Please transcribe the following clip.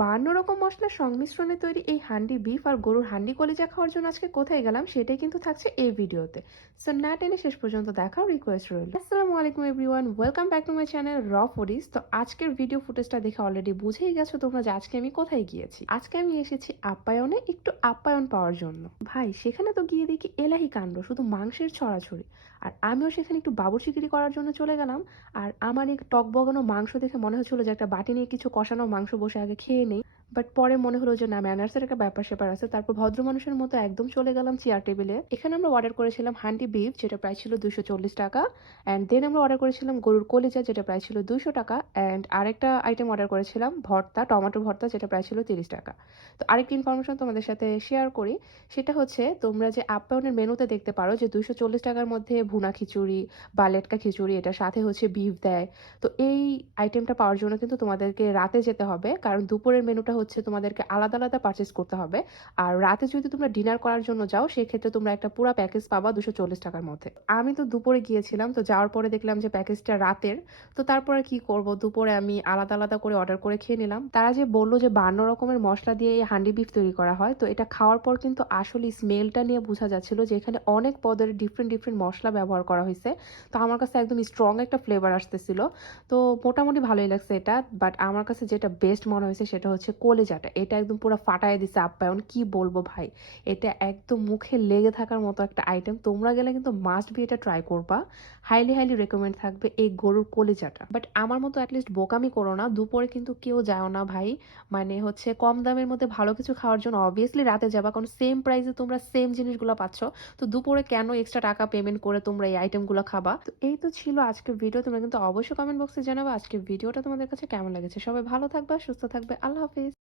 52 রকম মসলার সংমিশ্রণে তৈরি এই হান্ডি বিফ আর গরুর হান্ডি কলিজা খাওয়ার জন্য আজকে কোথায় গেলাম সেটাই কিন্তু থাকছে এই ভিডিওতে। সো না টেনে শেষ পর্যন্ত দেখার রিকোয়েস্ট রইল। আসসালামু আলাইকুম everyone, welcome back to my channel র ফুডিজ। তো আজকের ভিডিও ফুটেজটা দেখে অলরেডি বুঝেই গেছো তোমরা যে আজকে আমি কোথায় গিয়েছি। আজকে আমি এসেছি আপ্যায়নে একটু আপ্যায়ন পাওয়ার জন্য। ভাই সেখানে তো গিয়ে দেখি এলাহি কাণ্ড, শুধু মাংসের ছড়াছড়ি। আর আমিও সেখানে একটু বাবুর্চিগিরি করার জন্য চলে গেলাম। আর আমার এই টক বগানো মাংস দেখে মনে হচ্ছিল যে একটা বাটি নিয়ে কিছু কষানো মাংস বসে আগে খেয়ে নেই। বাট পরে মনে হলো যে না, ম্যানার্সের একটা ব্যাপার স্যাপার আছে। তারপর ভদ্র মানুষের মতো একদম চলে গেলাম চেয়ার টেবিলে। এখানে আমরা অর্ডার করেছিলাম হান্ডি বিফ, যেটা প্রাইস ছিল 240 টাকা। অ্যান্ড দেন আমরা অর্ডার করেছিলাম গরুর কলিজা, যেটা প্রাইস ছিল 200 টাকা। অ্যান্ড আরেকটা আইটেম অর্ডার করেছিলাম ভর্তা, টমেটো ভর্তা, যেটা প্রাইস ছিল 30 টাকা। তো আরেকটি ইনফরমেশন তোমাদের সাথে শেয়ার করি, সেটা হচ্ছে তোমরা যে আপ্যায়নের মেনুতে দেখতে পারো যে 240 টাকার মধ্যে ভুনা খিচুড়ি বা লেটকা খিচুড়ি, এটার সাথে হচ্ছে বিফ দেয়। তো এই আইটেমটা পাওয়ার জন্য কিন্তু তোমাদেরকে রাতে যেতে হবে, কারণ দুপুরের মেনুটা হচ্ছে তোমাদেরকে আলাদা আলাদা পারচেস করতে হবে। আর রাতে যদি তোমরা ডিনার করার জন্য যাও সেক্ষেত্রে তোমরা একটা পুরো প্যাকেজ পাবা 240 টাকার মধ্যে। আমি তো দুপুরে গিয়েছিলাম, তো যাওয়ার পরে দেখলাম যে প্যাকেজটা রাতের। তো তারপরে কি করব, দুপুরে আমি আলাদা আলাদা করে অর্ডার করে খেয়ে নিলাম। তারা যে বললো যে 52 রকমের মশলা দিয়ে এই হান্ডি বিফ তৈরি করা হয়, তো এটা খাওয়ার পর কিন্তু আসলে স্মেলটা নিয়ে বোঝা যাচ্ছিল যে এখানে অনেক পদের ডিফারেন্ট ডিফারেন্ট মশলা ব্যবহার করা হয়েছে। তো আমার কাছে একদম স্ট্রং একটা ফ্লেভার আসতেছিল। তো মোটামুটি ভালোই লাগছে এটা। বাট আমার কাছে যেটা বেস্ট মনে হয়েছে সেটা হচ্ছে কলিজাটা। এটা একদম পুরো ফাটায় দিছে আপ্যায়ন, কি বলবো ভাই। এটা একদম মুখে লেগে থাকার মতো একটা আইটেম। তোমরা গেলে কিন্তু মাস্ট বি এটা ট্রাই করবা। হাইলি হাইলি রেকমেন্ড থাকবে এই গরুর কলিজাটা। বাট আমার মতো অ্যাটলিস্ট বোকামি করো না, দুপুরে কিন্তু কেউ যাও না ভাই। মানে হচ্ছে কম দামের মধ্যে ভালো কিছু খাওয়ার জন্য অবভিয়াসলি রাতে যাবা, কারণ সেম প্রাইসে তোমরা সেম জিনিসগুলো পাচ্ছ। তো দুপুরে কেন এক্সট্রা টাকা পেমেন্ট করে তোমরা এই আইটেমগুলো খাবা? তো এই তো ছিল আজকের ভিডিও। তোমরা কিন্তু অবশ্যই কমেন্ট বক্সে জানাবে আজকের ভিডিওটা তোমাদের কাছে কেমন লেগেছে। সবাই ভালো থাকবা, সুস্থ থাকবে। আল্লাহ হাফিজ।